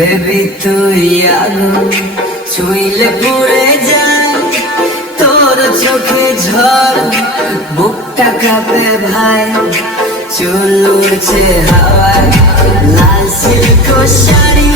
baby তুই আগুন ছুঁইলে পুড়ে যায়, তোর চোখে ঝড় বুকটা কাঁপে ভাই, চুল উড়ছে হাওয়ায় লাল সিল্ক শাড়ি